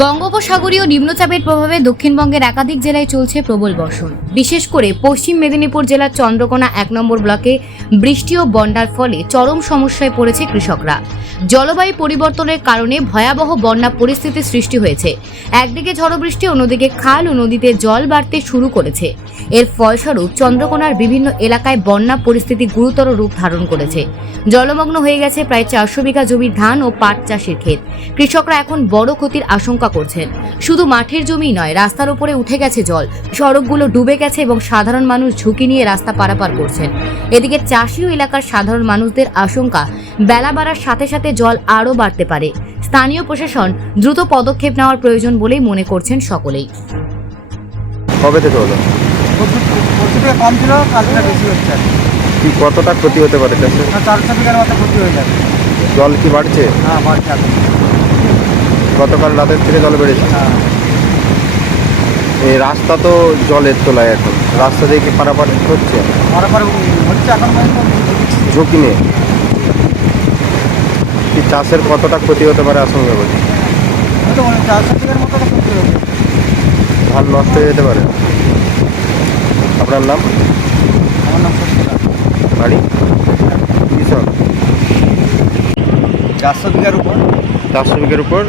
বঙ্গোপসাগরীয় নিম্নচাপের প্রভাবে দক্ষিণবঙ্গের একাধিক জেলায় চলছে প্রবল বর্ষণ। বিশেষ করে পশ্চিম মেদিনীপুর জেলার চন্দ্রকোনা 1 নম্বর ব্লকে বৃষ্টি ও বন্যার ফলে চরম সমস্যায় পড়েছে কৃষকরা। জলবায়ু পরিবর্তনের কারণে ভয়াবহ বন্যা পরিস্থিতির সৃষ্টি হয়েছে। একদিকে ঝড়ো বৃষ্টি, অন্যদিকে খাল ও নদীতে জল বাড়তে শুরু করেছে। এর ফলস্বরূপ চন্দ্রকোনার বিভিন্ন এলাকায় বন্যা পরিস্থিতি গুরুতর রূপ ধারণ করেছে। জলমগ্ন হয়ে গেছে প্রায় 400 বিঘা জমির ধান ও পাট চাষের ক্ষেত। কৃষকরা এখন বড় ক্ষতির আশঙ্কা করছেন। শুধু মাঠের জমি নয়, রাস্তার উপরে উঠে গেছে জল, সড়কগুলো ডুবে গেছে এবং সাধারণ মানুষ ঝুঁকি নিয়ে রাস্তা পারাপার করছেন। এদিকে চাষি ও এলাকার সাধারণ মানুষদের আশঙ্কা, বেলা বাড়ার সাথে সাথে জল আরও বাড়তে পারে। স্থানীয় প্রশাসন দ্রুত পদক্ষেপ নেওয়ার প্রয়োজন বলেই মনে করছেন সকলেই। কবে থেকে হলো? থেকে কম ছিল, কালকে বেশি হচ্ছে। কি কতটা ক্ষতি হতে পারে চাষে? 400 বিঘার মতো ক্ষতি হয়ে যাবে। জল কি বাড়ছে? হ্যাঁ, বাড়ছে এখন। গতকাল রাতের থেকে জল বেড়েছে। হ্যাঁ, এই রাস্তা তো জলের তলায়, এখন রাস্তা দিয়ে কি পারাপার হচ্ছে? পারাপার হচ্ছে এখন পর্যন্ত। ঝুঁকি নিয়ে কি চাষের কতটা ক্ষতি হতে পারে আশঙ্কা করছে? হয়তো 400 বিঘার মতো তো ক্ষতি হবে। ধান নষ্ট হয়ে যেতে পারে। আপনার নাম? আমার নাম সত্যিকার। বাড়ি কিষণ। 400 বিঘার উপর 400 বিঘের উপর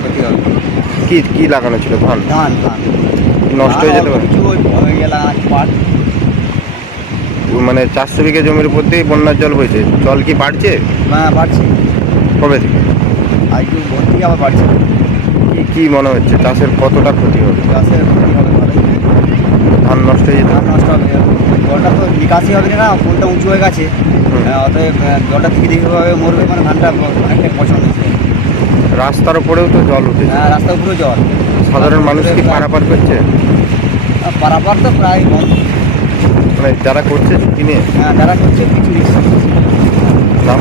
ক্ষতি হবে। কি কি লাগানো ছিল? ধান ধান ধান নষ্ট হয়ে যেতে পারে। কিছু ওই এলাকা পাট। মানে 400 বিঘা জমির উপর দিয়ে বন্যার জল বইছে। জল কি বাড়ছে? হ্যাঁ, বাড়ছে। কবে থেকে? আজকে ভোর থেকে আবার বাড়ছে। কি কি মনে হচ্ছে চাষের কতটা ক্ষতি হবে? গাছের ক্ষতি হবে ভালোই। ধান নষ্ট হয়ে যেতে ধান পারে। নষ্ট হবে। জলটা তো নিকাশি হবে না, ফুলটা উঁচু হয়ে গেছে। অতএব জলটা থেকে দেখেভাবে মরবে, মানে ধানটা অনেকটাই পছন্দ হচ্ছে। রাস্তার উপরেও তো জল উঠেছে। হ্যাঁ, রাস্তার উপরে জল। সাধারণ মানুষ কি পারাপার করছে? পারাপার তো প্রায় বন্ধ। মানে যারা করছে ঝুঁকি নিয়ে। হ্যাঁ, যারা করছে কিছু রিক্সা। নাম?